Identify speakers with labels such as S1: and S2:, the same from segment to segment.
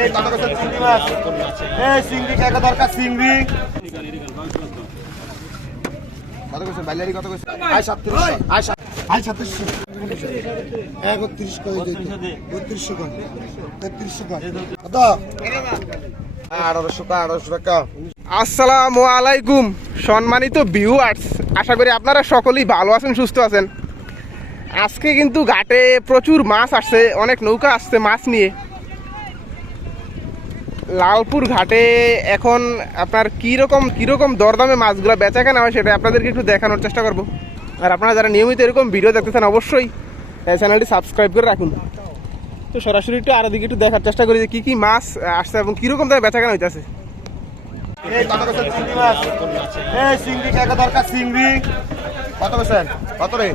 S1: এই কত কইছেন চিংড়ি মাছ। এই চিংড়ি কাকা দরকার? চিংড়ি। কত কইছেন বাইলারি কত কইছেন আয় 37 আয় সাত- আয় 37
S2: একত্রিশ করে বত্রিশশো করে। তেত্রিশশো করে। কত?
S1: আঠারোশো আঠারোশো টাকা।
S3: আসসালামু আলাইকুম সম্মানিত ভিউয়ার্স আশা করি আপনারা সকলেই ভালো আছেন সুস্থ আছেন। আজকে কিন্তু ঘাটে প্রচুর মাছ আসছে অনেক নৌকা আসছে মাছ নিয়ে। লালপুর ঘাটে এখন আপনার কীরকম কীরকম দরদামে মাছগুলো বেচা কেনা হয় সেটা আপনাদেরকে একটু দেখানোর চেষ্টা করব। আর আপনারা যারা নিয়মিত এরকম ভিডিও দেখতেছেন অবশ্যই এই চ্যানেলটি সাবস্ক্রাইব করে রাখুন। তো সরাসরি একটু আর দিকে একটু দেখার চেষ্টা করি যে কী কী মাছ আসছে এবং কীরকম দামে বেচা কেনা হইতেছে
S1: কত দরকার, চিংড়ি। কত কত রে?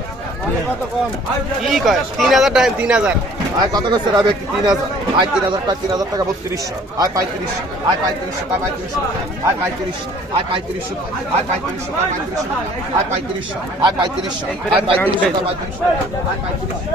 S3: কি কয় তিন হাজার টাকা তিন হাজার
S1: আর কত করছে রাবে তিন হাজার আয় তিন হাজার টাকা তিন হাজার টাকা বত্রিশশো আয় পঁয়ত্রিশশো আয় পঁয়ত্রিশশো তা পঁয়ত্রিশশো আয় পঁয়ত্রিশশো আয় পঁয়ত্রিশশো আয় পঁয়ত্রিশশো তা পঁয়ত্রিশশো আয় পঁয়ত্রিশশো আয় পঁয়ত্রিশশো আয় পঁয়ত্রিশশো তা পঁয়ত্রিশশো আয় পঁয়ত্রিশশো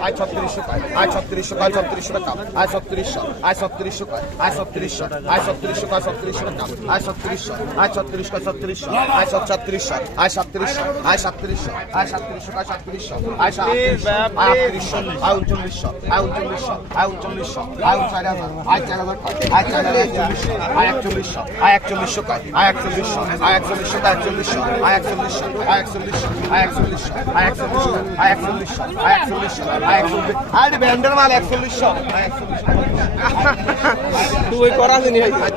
S1: আয় ছত্রিশশো আয় ছত্রিশশো আয় ছত্রিশশো টাকা আয় ছত্রিশশো আয় ছত্রিশশো আয় ছত্রিশশো আয় ছত্রিশশো আয় ছত্রিশশো টাকা আয় ছত্রিশশো আয় ছত্রিশ ছত্রিশশো আয় ছত্রিশশো আয় সাতত্রিশশো আয় সাতত্রিশশো আয় সাতত্রিশশো আয় 37 টাকা 37 আয় 37 আয় 38 আয় উনচল্লিশশো আয় উনচল্লিশশো আয় উনচল্লিশশো আয় চার হাজার আয় চার হাজার আয় চার হাজার একচল্লিশশো আয় একচল্লিশশো আয় একচল্লিশশো আয় একচল্লিশশো আয় একচল্লিশশো আয় একচল্লিশশো আয় একচল্লিশশো আয় একচল্লিশশো আয় একচল্লিশশো আয় একচল্লিশশো আয় একচল্লিশশো আয় একচল্লিশশো আয় একচল্লিশ আরে ব্যান্ডের মাল একচল্লিশশো আয় একচল্লিশশো
S3: তুই করা জানি ভাই
S1: আয়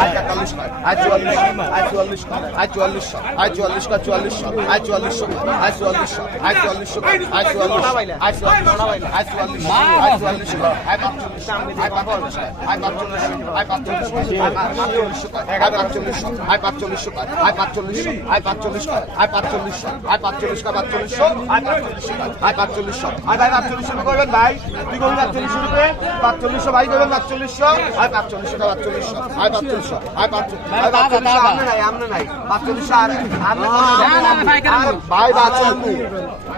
S1: আয় তেতাল্লিশ আয় চুয়াল্লিশ আয় চুয়াল্লিশ আয় চুয়াল্লিশ আয় চুয়াল্লিশ আয় চুয়াল্লিশ আয় চুয়াল্লিশ আয় চুয়াল্লিশ আয় চুয়াল্লিশ আয় চুয়াল্লিশ আয় চুয়াল্লিশ আয় চুয়াল্লিশ আয় চুয়াল্লিশ আয় পাঁচচল্লিশ আয় পাঁচচল্লিশ আয় পাঁচচল্লিশ আয় পাঁচচল্লিশ আয় পাঁচচল্লিশ আয় পাঁচচল্লিশ আয় পাঁচচল্লিশ আয় পাঁচচল্লিশ আয় পাঁচচল্লিশ আয় পাঁচচল্লিশ আয় পাঁচচল্লিশ পাঁচচল্লিশ আয় ভাই পাঁচচল্লিশ করবেন ভাই পাঁচচল্লিশ রুপে পাঁচচল্লিশ ভাই করবেন পাঁচচল্লিশ আয় পাঁচচল্লিশ পাঁচচল্লিশ আয় পাঁচচল্লিশ আয় পাঁচচল্লিশ আমনে নাই আমনে নাই পাঁচচল্লিশ আর ভাই ভাই
S3: 真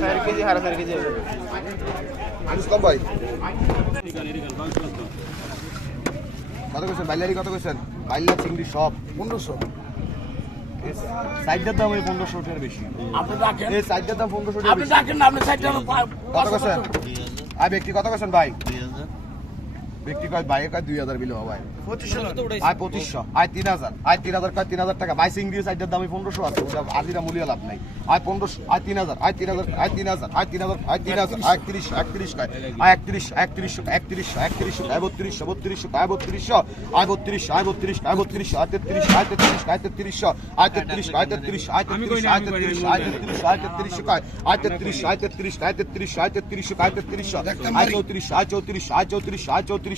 S3: চার কেজি সাড়ে চার কেজি
S1: ভাই। কত কইছেন বাইলারি কত কইছেন বাইলা চিংড়ি সব।
S2: পনেরোশো।
S1: সাইডের দাম ওই পনেরোশো টাকার বেশি।
S2: আপনি ডাকেন।
S1: এই সাইডের দাম পনেরোশো টাকা
S2: আপনি
S1: কত কইছেন আর ব্যক্তি কত কইছেন ভাই? ব্যক্তি কয় ভাই কয় দুই হাজার বিলো ভাই আয় পঁচিশশো আয় তিন হাজার আয় তিন হাজার কয় তিন হাজার টাকা বাইসিং দিয়ে সাইডের দামে পনেরোশো আছে ওটা আজিরা মূল্য লাভ নাই আয় পনেরোশো আয় তিন হাজার আয় তিন হাজার আয় তিন হাজার আয় তিন হাজার আয় তিন হাজার আয় একত্রিশ একত্রিশ কয় আয় একত্রিশ একত্রিশশো একত্রিশশো একত্রিশশো আয় বত্রিশশো বত্রিশশো আয় বত্রিশশো আয় বত্রিশ আয় বত্রিশ আয় বত্রিশ আয় তেত্রিশ আয় তেত্রিশ আয় তেত্রিশশো আয় তেত্রিশ আয় তেত্রিশ আয় তেত্রিশ আয় তেত্রিশ আয় তেত্রিশ আয় তেত্রিশ কয় আয় তেত্রিশ আয় তেত্রিশ আয় তেত্রিশ আয় তেত্রিশ আয় তেত্রিশ আয় চৌত্রিশ আয় চৌত্রিশ আয় চৌত্রিশ আয় চৌত্রিশ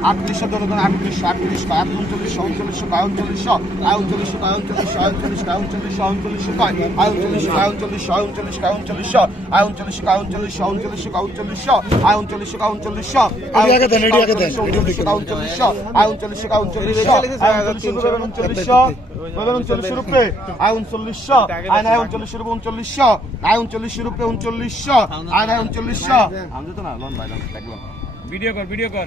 S1: আটত্রিশশো জনগণ আটত্রিশশো আটত্রিশশো এক উনচল্লিশশো উনচল্লিশশো কয় উনচল্লিশশো আয় উনচল্লিশশো কয় উনচল্লিশশো কয় উনচল্লিশশো উনচল্লিশশো কয় আয় উনচল্লিশশো কয় উনচল্লিশশো আয় উনচল্লিশশো কয় উনচল্লিশশো আয় উনচল্লিশশো কয় উনচল্লিশশো উনচল্লিশশো কয় উনচল্লিশশো আয় উনচল্লিশশো উনচল্লিশশো আয় উনচল্লিশশো আয় উনচল্লিশশো কয় উনচল্লিশশো আয় উনচল্লিশশো উনচল্লিশশো আমি তো না লোন ভাই দেখলাম
S4: ভিডিও কর ভিডিও কর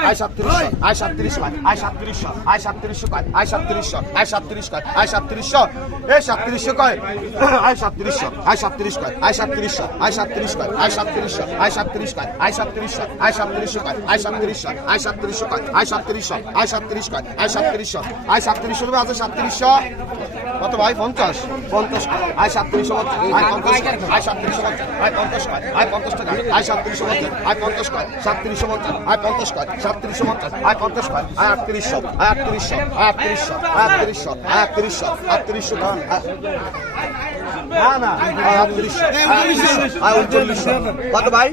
S1: আয় সাতত্রিশশো আয় সাতত্রিশশো আয় সাতত্রিশশো আয় সাতত্রিশশো কয় আয় সাতত্রিশশো আয় সাতত্রিশ কয় আয় সাতত্রিশশো এ সাতত্রিশশো কয় আয় সাতত্রিশশো আয় সাতত্রিশ কয় আয় সাতত্রিশশো আয় সাতত্রিশ কয় আয় সাতত্রিশশো আয় সাতত্রিশ কয় আয় সাতত্রিশশো আয় সাতত্রিশশো কয় আয় সাতত্রিশশো আয় সাতত্রিশশো কয় আয় সাতত্রিশশো আয় সাতত্রিশ কয় আয় সাতত্রিশশো আয় সাতত্রিশশো রুপে আছে সাতত্রিশশো কত ভাই? পঞ্চাশ। পঞ্চাশ আয় সাতত্রিশশো আয় পঞ্চাশ আয় সাতত্রিশশো আয় পঞ্চাশ আয় পঞ্চাশ টাকা। আয় সাতত্রিশশো আয় পঞ্চাশ কয় সাতত্রিশশো আয় পঞ্চাশ কয় সাতত্রিশশো আয় পঞ্চাশ আয় আটত্রিশশো। আয় আটত্রিশশো। আয় আটত্রিশশো। আয় আটত্রিশশো। আয় আটত্রিশশো। আটত্রিশশো না না। আটত্রিশশো। আয় উনচল্লিশশো। কত ভাই?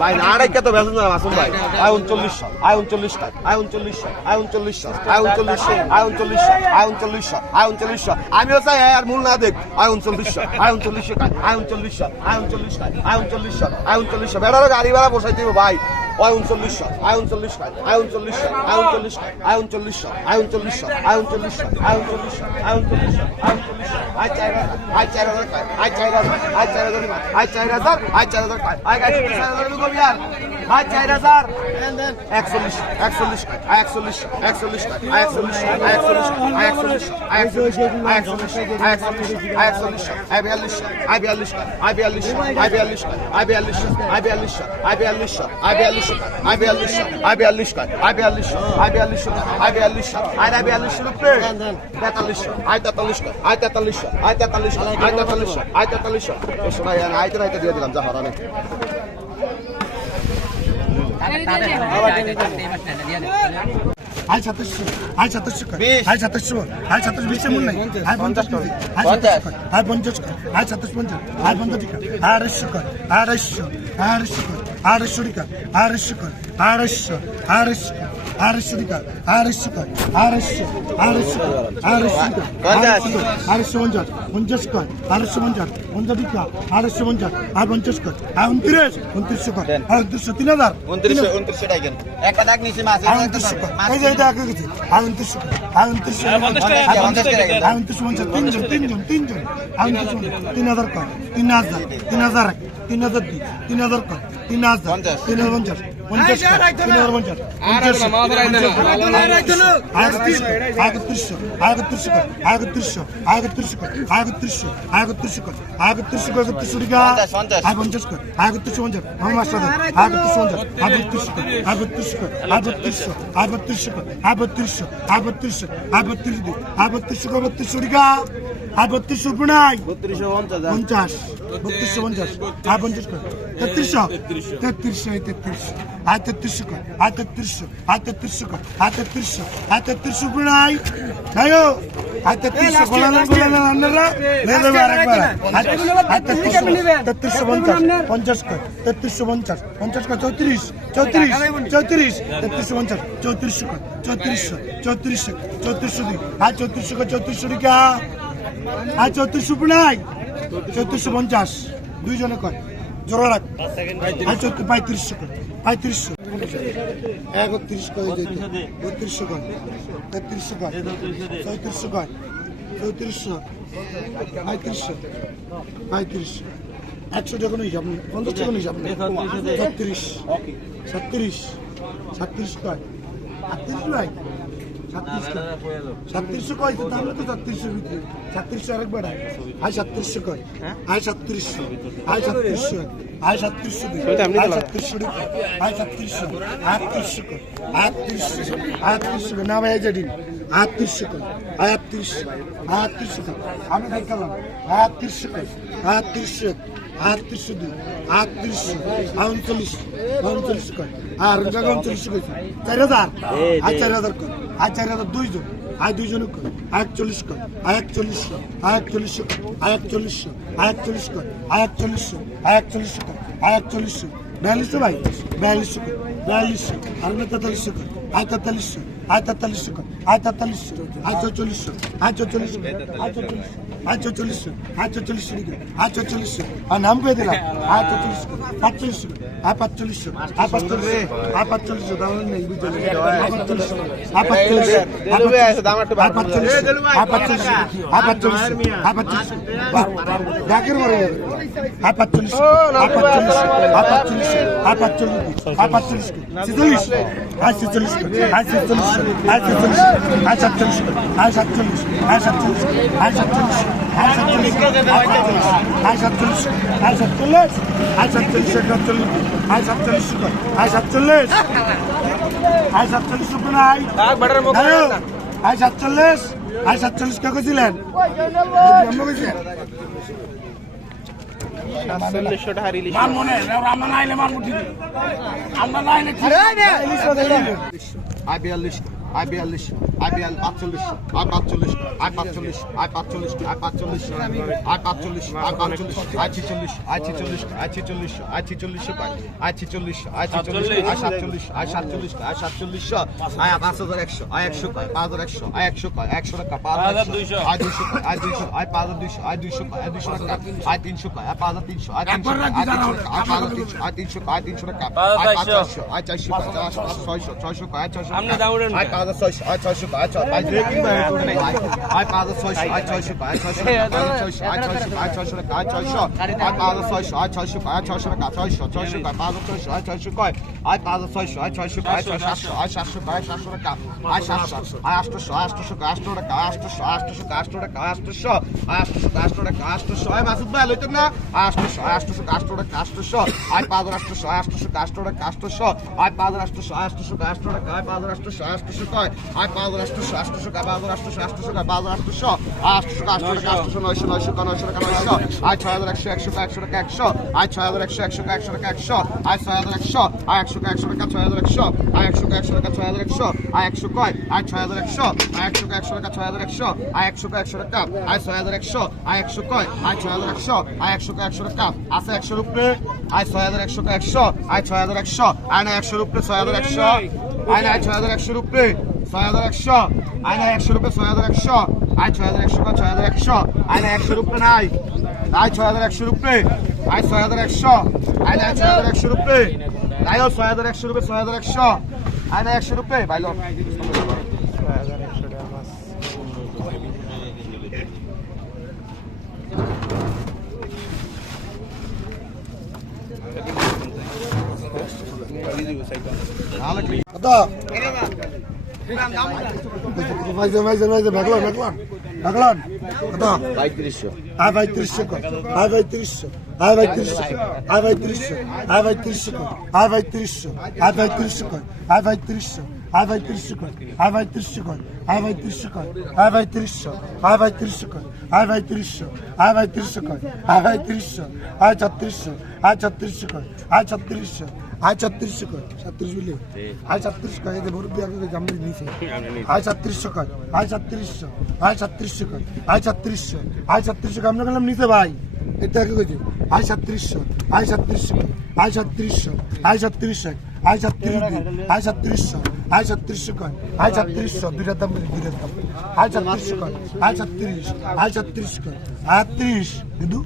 S1: ভাই না আড়াই কত বেতন না মাসুম ভাই আয় উনচল্লিশশো আয় উনচল্লিশ টাকা আয় উনচল্লিশশো আয় উনচল্লিশশো আয় উনচল্লিশশো আয় উনচল্লিশশো আয় উনচল্লিশশো আয় উনচল্লিশশো আমিও চাই আর মূল না দেখ আয় উনচল্লিশশো আয় উনচল্লিশশো আয় উনচল্লিশশো আয় উনচল্লিশ কাজ আয় উনচল্লিশশো আয় উনচল্লিশশো বেড়ারও গাড়ি ভাড়া বসাই দিব ভাই আয় উনচল্লিশশো আয় উনচল্লিশ আয় উনচল্লিশশো আয় উনচল্লিশ আয় উনচল্লিশশো আয় উনচল্লিশশো আয় উনচল্লিশশো আয় উনচল্লিশশো আয় উনচল্লিশশো আয় উনচল্লিশশো আয় চার আয় চার হাজার আয় চার হাজার আয় চার হাজার আয় চার হাজার আয় চার হাজার আয় গাছ চার হাজার কবি আর আয় চার হাজার একচল্লিশ একচল্লিশ আয় একচল্লিশ একচল্লিশ আয় একচল্লিশ আয় একচল্লিশ আয় একচল্লিশ আয় একচল্লিশ আয় একচল্লিশ আয় বিয়াল্লিশ আয় বিয়াল্লিশ আয় বিয়াল্লিশ আয় বিয়াল্লিশ আয় বিয়াল্লিশ আয় বিয়াল্লিশ আয় বিয়াল্লিশ আয় বিয়াল্লিশ আয় বিয়াল্লিশ আয় বিয়াল্লিশ আয় বিয়াল্লিশ আয় বিয়াল্লিশ আয় বিয়াল্লিশ আয় না বিয়াল্লিশ রুপে তেতাল্লিশ আয় তেতাল্লিশ আয় তেতাল্লিশ আয় তেতাল্লিশ আয় তেতাল্লিশ আয় তেতাল্লিশ ও শোনাই আয়তে নাইতে দিয়ে দিলাম যা হরানে
S2: আয় সাতাশশো আয় সাতাশশো। আয় সাতাশশো আয় সাতাশ বিশে মন নাই আয় পঞ্চাশ কর আয় কর আয় পঞ্চাশ কর আয় সাতাশ পঞ্চাশ আয় পঞ্চাশ আড়াইশো কর আড়াইশো আড়াইশো টাকা আড়াইশো কর আড়াইশো আড়াইশো আড়াইশো টাকা আড়াইশো কর আড়াইশো আড়াইশো আড়াইশো আড়াইশো আড়াইশো পঞ্চাশ পঞ্চাশ কর আড়াইশো পঞ্চাশ পঞ্চাশ টাকা আড়াইশো পঞ্চাশ আয় পঞ্চাশ কর আয় উনত্রিশ উনত্রিশশো কর আয় উনত্রিশশো তিন হাজার
S1: উনত্রিশশো উনত্রিশশো টাকা একটা দাগ নিচে মাছ
S2: আয় উনত্রিশশো কর এই যে এটা আগে গেছে আয় উনত্রিশশো কর আয় উনত্রিশশো আয় উনত্রিশশো পঞ্চাশ তিনজন তিনজন তিনজন আয় উনত্রিশশো তিন হাজার কর তিন হাজার তিন হাজার তিন হাজার দুই তিন হাজার কর তিন হাজার তিন হাজার পঞ্চাশ পঞ্চাশ তিন হাজার পঞ্চাশ একত্রিশশো একত্রিশশো একত্রিশশো একত্রিশশো একত্রিশশো একত্রিশশো একত্রিশশো একত্রিশশো টাকা পঞ্চাশ একত্রিশশো পঞ্চাশ আমার মাস্টার একত্রিশশো পঞ্চাশ একত্রিশশো একত্রিশশো একত্রিশশো একত্রিশশো একত্রিশশো একত্রিশশো একত্রিশশো কর বত্রিশশো টাকা আর বত্রিশশো নাই। পঞ্চাশ বত্রিশশো পঞ্চাশ। আর পঞ্চাশ কর। তেত্রিশশো। তেত্রিশশো। এই তেত্রিশশো। আর তেত্রিশশো কর। আর তেত্রিশশো। আর তেত্রিশশো কর। আর তেত্রিশশো। আর তেত্রিশশো নাই। তাইও আর তেত্রিশশো বলালেন বলালেন আপনারা লে দেবে আরেকবার। আর তেত্রিশশো তেত্রিশশো পঞ্চাশ। পঞ্চাশ কর। তেত্রিশশো পঞ্চাশ। পঞ্চাশ কর চৌত্রিশ। চৌত্রিশ। চৌত্রিশ। তেত্রিশশো পঞ্চাশ। চৌত্রিশশো কর। চৌত্রিশশো। চৌত্রিশশো। চৌত্রিশশো দুই আর চৌত্রিশশো কর চৌত্রিশশো টাকা আর চৌত্রিশশো নাই চৌত্রিশশো পঞ্চাশ। দুইজনে কয়, জোড়া রাখ। আর চৌত্রিশ পঁয়ত্রিশশো কয়, পঁয়ত্রিশশো। একত্রিশ কয় বত্রিশশো কয়, তেত্রিশশো কয়, চৌত্রিশশো কয়, চৌত্রিশশো, পঁয়ত্রিশশো পঁয়ত্রিশশো। একশো যখন হিসাব নেই, পঞ্চাশ যখন হিসাব নেই, ছত্রিশ ছত্রিশ ছত্রিশ কয়, আটত্রিশ নয় সাতত্রিশশো কয় তো তাহলে তো সাতত্রিশশো ভিতরে সাতত্রিশশো আরেক বাড়ায় আয় সাতত্রিশশো কয় আয় সাতত্রিশশো আয় সাতত্রিশশো আয় সাতত্রিশশো দিন
S3: ওইটা এমনি
S2: আয়
S3: দিলাম।
S2: সাতত্রিশশো দিন আয় সাতত্রিশশো আটত্রিশশো কয় আটত্রিশশো আটত্রিশশো কয় না ভাই দিন আটত্রিশশো কয় আটত্রিশশো আটত্রিশশো কয় আমি দেখালাম আটত্রিশশো কয় আটত্রিশশো আটত্রিশশো দুই আটত্রিশশো উনচল্লিশ উনচল্লিশ কয় আর চার হাজার আর চার হাজার কয় আর চার হাজার দুইজন আয় দুইজন আটচল্লিশ কর আটচল্লিশশো আটচল্লিশশো আটচল্লিশশো আটচল্লিশশো আটচল্লিশশো আটচল্লিশশো আটচল্লিশশো বিয়াল্লিশশো ভাই বিয়াল্লিশশো বিয়াল্লিশশো আর তেতাল্লিশশো আয় তেতাল্লিশশো আয় তেতাল্লিশশো আয় তেতাল্লিশশো আয় চল্লিশশো আয় চল্লিশশো আয় চল্লিশশো আয় চল্লিশশো আয় চল্লিশশো আয় চল্লিশশো আর নাম কয়ে দিলাম আয় চল্লিশশো আটচল্লিশশো আপাতচল্লিশশো আপাতচল্লিশ আপাতচল্লিশশো দালাল নেই বুঝলি আপাতচল্লিশশো আপাতচল্লিশ আপাতচল্লিশ আপাতচল্লিশ আপাতচল্লিশ আপাতচল্লিশ ডাকের মরে যাবে আপাতচল্লিশ আপাতচল্লিশ আপাতচল্লিশ আপাতচল্লিশ আপাতচল্লিশ ছেচল্লিশ আর ছেচল্লিশ আর ছেচল্লিশ সাতচল্লিশ আর সাতচল্লিশ আর সাতচল্লিশ আর সাতচল্লিশ আয় সাতচল্লিশ আয় সাতচল্লিশ আয় সাতচল্লিশ আয় সাতচল্লিশ আয় সাতচল্লিশ আয় সাতচল্লিশ আয় সাতচল্লিশ নাই দাঁড়াও। আয় সাতচল্লিশ আয় সাতচল্লিশ কে
S3: রিলিশ
S1: আয় বিয়াল্লিশ আয় বিয়াল্লিশ আইপিএল পাঁচচল্লিশ আই পাঁচচল্লিশ আই পাঁচচল্লিশ আই পাঁচচল্লিশ আই পাঁচচল্লিশ আই পাঁচচল্লিশ আই পাঁচচল্লিশ আই ছিচল্লিশ আই ছিচল্লিশ আই ছিচল্লিশ আই ছিচল্লিশ আই ছিচল্লিশ আই ছিচল্লিশ আই সাতচল্লিশ আই সাতচল্লিশ আই সাতচল্লিশ আই পাঁচ হাজার একশো আই একশো পাঁচ হাজার একশো আই একশো পায় একশো টাকা পাঁচ হাজার দুইশো আই পাঁচ হাজার দুইশো দুইশো আই দুইশো টাকা আই তিনশো পায় পাঁচ হাজার তিনশো আই তিনশো আই তিনশো আই তিনশো টাকা আই পাঁচ চারশো চারশো ছয়শো ছয়শো আই ছয়শো আই ছয়শো আয় পাঁচ রাষ্ট্র আয় পাঁচ রাষ্ট্র আয় পাঁচ রাষ্ট্র আয় পাঁচ হাজার আটশোশো আটশোশো টাকা বারো আটশোশো আটশোশো টাকা বারো আটশোশো আটশোশো টাকা আটশো টাকা আটশোশো নয়শো নয়শো টাকা নয়শো টাকা নয়শো আট ছয় হাজার একশো একশো টাকা একশো টাকা একশো আট ছয় হাজার একশো একশো টাকা একশো টাকা একশো আট ছয় হাজার একশো আর একশো টাকা একশো টাকা ছয় হাজার একশো আর একশো টাকা একশো টাকা ছয় হাজার একশো আর একশো কয় আর ছয় হাজার একশো আর একশো টাকা একশো টাকা ছয় হাজার একশো আর একশো টাকা একশো টাকা আর ছয় হাজার একশো আর একশো কয় আর ছয় হাজার একশো আর একশো টাকা একশো টাকা আছে একশোর উপরে আর ছয় হাজার একশো টাকা একশো আর ছয় হাজার একশো আর না একশোর উপরে ছয় হাজার একশো আর না ছয় হাজার একশোর উপরে ছয় হাজার একশো। আয়না একশো রুপে ছয় হাজার একশো। আয় ছয় হাজার একশো ছয় হাজার একশো। আয়না একশো রুপে নাই। আয় ছয় হাজার একশো রুপে। আয় ছয় হাজার একশো। আয়না ছয় হাজার একশো রুপে। আয়ও ছয় হাজার একশো রুপে, ছয় হাজার একশো।
S2: আয়না একশো রুপে ভাইলো দাদা
S1: ছত্রিশশো
S2: আয় ছত্রিশশো আয় ছত্রিশশো आज छत्तीस सौ छत्तीस बोलिए आज छत्तीस का ये बहुत रुपया के गमले नहीं थे आज छत्तीस सौ का आज छत्तीस सौ आज छत्तीस सौ का आज छत्तीस सौ आज छत्तीस सौ का हम लोग नाम नहीं थे भाई এটা কি কইছে আজ ছত্রিশশো আজ ছত্রিশশো আজ ছত্রিশশো আজ ছত্রিশশো আজ ছত্রিশ আজ ছত্রিশশো আজ ছত্রিশশো কয় আজ ছত্রিশশো দুইটার দাম দুইটার দাম আজ ছত্রিশশো কয় আজ ছত্রিশ আজ ছত্রিশ কয় আজ ত্রিশ কিন্তু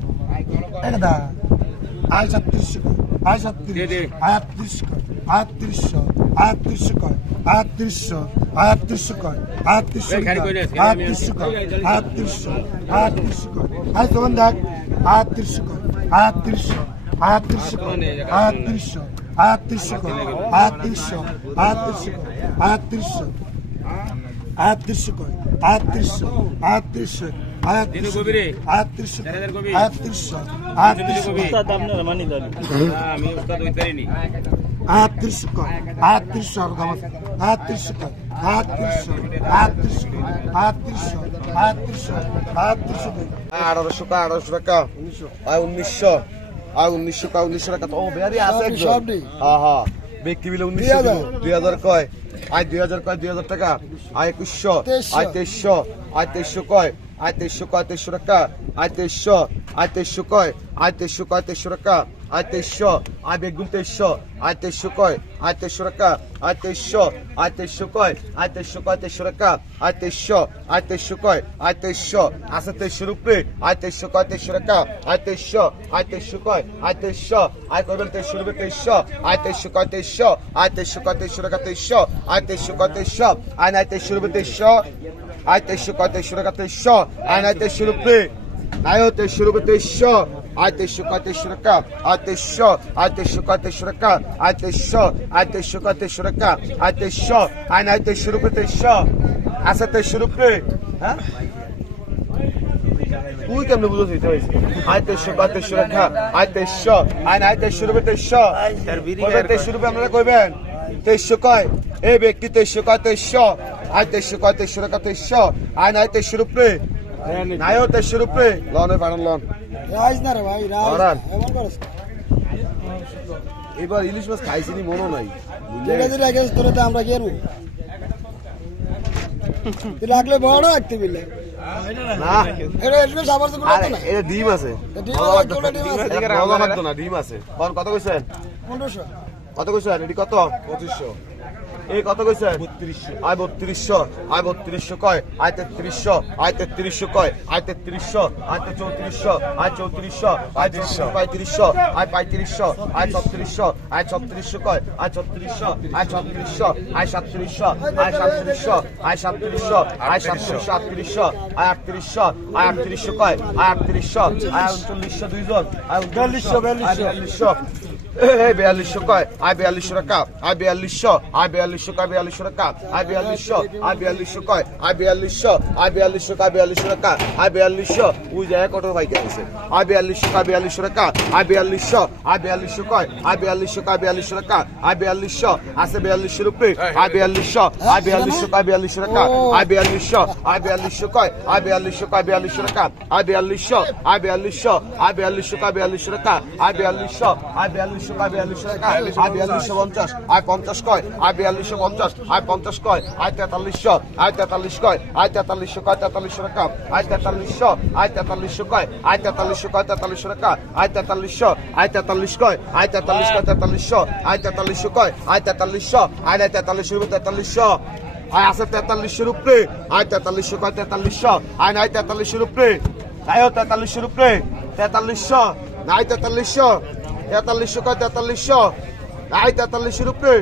S2: এটা দা আয় ছত্রিশ আয় ছত্রিশ আয়াত্রিশ কর আয়াত্রিশশো আয়াত্রিশশো কর আয়াত্রিশশো আয়াত্রিশশো কর আয়াত্রিশশো আয়াত্রিশশো কর আয়াত্রিশশো আয়াত্রিশশো কর। আয় তখন দেখ আয়াত্রিশশো কর আয়াত্রিশশো আয়াত্রিশশো কর আয়াত্রিশশো আয়াত্রিশশো কর আয়াত্রিশশো আয়াত্রিশশো আয়াত্রিশশো আয়াত্রিশশো কর আয়াত্রিশশো আয়াত্রিশশো আয়াত্রিশ আয়াত্রিশ আয়াত্রিশ
S1: আঠারোশো কা আঠারোশো টাকা। আয় উনিশশো। আয় উনিশশো কা উনিশশো টাকা তো। বেহারি আছে হ্যাঁ হ্যাঁ ব্যক্তি বিলে উনিশশো দুই হাজার। কয়? আয় দুই হাজার কয় দুই হাজার টাকা। আয় একুশশো। আয় তেইশশো। আয় তেইশশো কয়? আয় তেইশশো কয় তেইশশো টাকা আয় তেইশশো আয় তেইশশো কয় আয় তেইশশো কয় তেইশশো টাকা আয় তেইশশো আয় বেগুন তেইশশো আয় তেইশশো কয় আয় তেইশশো টাকা আয় তেইশশো আয় তেইশশো কয় আয় তেইশশো কয় তেইশশো টাকা আয় তেইশশো আয় তেইশশো কয় আয় তেইশশো আছে তেইশশো রুপে আয় তেইশশো কয় তেইশশো টাকা আয় তেইশশো আয় তেইশশো কয় আয় তেইশশো আয় করবেন তেইশশো রুপে তেইশশো আয় তেইশশো কয় তেইশশো আয় তেইশশো কয় তেইশশো টাকা তেইশশো আয় তেইশশো কয় তেইশশো আয় নাই তেইশশো রুপে তেইশশো আয় তেইশশো কয় তেইশশো টাকা তেইশশো আয় নাই তেইশশো রুপে। নাই তেইশশো রুপে তেইশশো আয় তেইশশো কয় তেইশশো টাকা আয় তেইশশো আয় তেইশশো কয় তেইশশো টাকা আয় তেইশশো আয় তেইশশো কয় তেইশশো টাকা আয় তেইশশো আয় নাই তেইশশো রুপে তেইশশো। আছে তেইশশো রুপে হ্যাঁ? তুই কেমনে বুঝছিস এটা? হয়েছে আয় তেইশশো কয় তেইশশো টাকা আয় তেইশশো। আয় নাই তেইশশো রুপে তেইশশো তেইশশো রুপে আপনারা কইবেন? তেইশশো কয়? এই ব্যক্তি তেইশশো কয় তেইশশো আয় তেইশশো কয় তেইশশো টাকা তেইশশো আয় নাই তেইশশো রুপে। নাইও তেইশশো রুপে। লনে পারেন লন।
S2: রাইজ না রে ভাই
S1: অরান।
S2: এমন করস।
S1: এবার ইলিশ মাছ খাইছি নি মনে নাই
S2: যেটা যেটা গেছ তোরে তো আমরা গেরু তুই রাখলে বড় রাখতে বিলে।
S1: না।
S2: এটা এসবে সাবার তো না।
S1: এটা ডিম আছে।
S2: ডিম আছে,
S1: কত কইছেন? কত কইছেন? এটি কত? পঁচিশশো। এই কত বত্রিশশো। আয় বত্রিশশো আয় বত্রিশশো কয়? আয় তেত্রিশশো আয় তেত্রিশশো কয়? আয় তেত্রিশশো আয় তে চৌত্রিশশো আয় চৌত্রিশশো আয় তিরিশশো পঁয়ত্রিশশো আয় পঁয়ত্রিশশো আয় ছত্রিশশো আয় ছত্রিশশো কয়? আয় ছত্রিশশো আয় ছত্রিশশো আয় সাতত্রিশশো আয় সাতত্রিশশো আয় সাতত্রিশশো আয় সাতত্রিশশো আটত্রিশশো। আয় আটত্রিশশো আয় আটত্রিশশো কয়? আয় আটত্রিশশো আয় উনচল্লিশশো দুইজন আয় উনচল্লিশশো বিয়াল্লিশশো। এই বিয়াল্লিশশো কয় আয় বিয়াল্লিশশো টাকা আয় বিয়াল্লিশশো আয় বিয়াল্লিশশো কয় বিয়াল্লিশশো টাকা আয় বিয়াল্লিশশো আয় বিয়াল্লিশশো কয় আয় বিয়াল্লিশশো আয় বিয়াল্লিশশো কয় বিয়াল্লিশশো টাকা আয় বিয়াল্লিশশো ওই জায়গায় কত ভাই গেছে আয় বিয়াল্লিশশো কয় বিয়াল্লিশশো টাকা আয় বিয়াল্লিশশো আয় বিয়াল্লিশশো কয় আয় বিয়াল্লিশশো কয় বিয়াল্লিশশো টাকা আয় বিয়াল্লিশশো আছে বিয়াল্লিশশো রুপে আয় বিয়াল্লিশশো আয় বিয়াল্লিশশো কয় বিয়াল্লিশশো টাকা আয় বিয়াল্লিশশো আয় বিয়াল্লিশশো কয় আয় বিয়াল্লিশশো কয় বিয়াল্লিশশো টাকা আয় বিয়াল্লিশশো আয় বিয়াল্লিশশো আয় বিয়াল্লিশশো কয় বিয়াল্লিশশো টাকা আয় বিয়াল্লিশশো আয় বিয়াল্লিশশো কয় বিয়াল্লিশশো টাকা, আয় বিয়াল্লিশশো পঞ্চাশ, আয় পঞ্চাশ কয়, আয় বিয়াল্লিশশো পঞ্চাশ, আয় পঞ্চাশ কয়, আয় তেতাল্লিশশো, আয় তেতাল্লিশ কয়, আয় তেতাল্লিশশো কয়, তেতাল্লিশশো টাকা, আয় তেতাল্লিশশো আয় তেতাল্লিশশো কয়, আয় তেতাল্লিশশো কয়, তেতাল্লিশশো টাকা, আয় তেতাল্লিশশো, আয় তেতাল্লিশ কয়, আয় তেতাল্লিশ কয়, তেতাল্লিশশো, আয় তেতাল্লিশশো কয়, আয় তেতাল্লিশশো, আয় নাই তেতাল্লিশশো তেতাল্লিশশো, আয় আছে তেতাল্লিশের উপরে আয় তেতাল্লিশশো কয়, তেতাল্লিশশো, আয় নাই তেতাল্লিশের উপরে আয়ও তেতাল্লিশের উপরে তেতাল্লিশশো, নাই তেতাল্লিশশো তেতাল্লিশশো কয় তেতাল্লিশশো? নাই তেতাল্লিশের উপরে।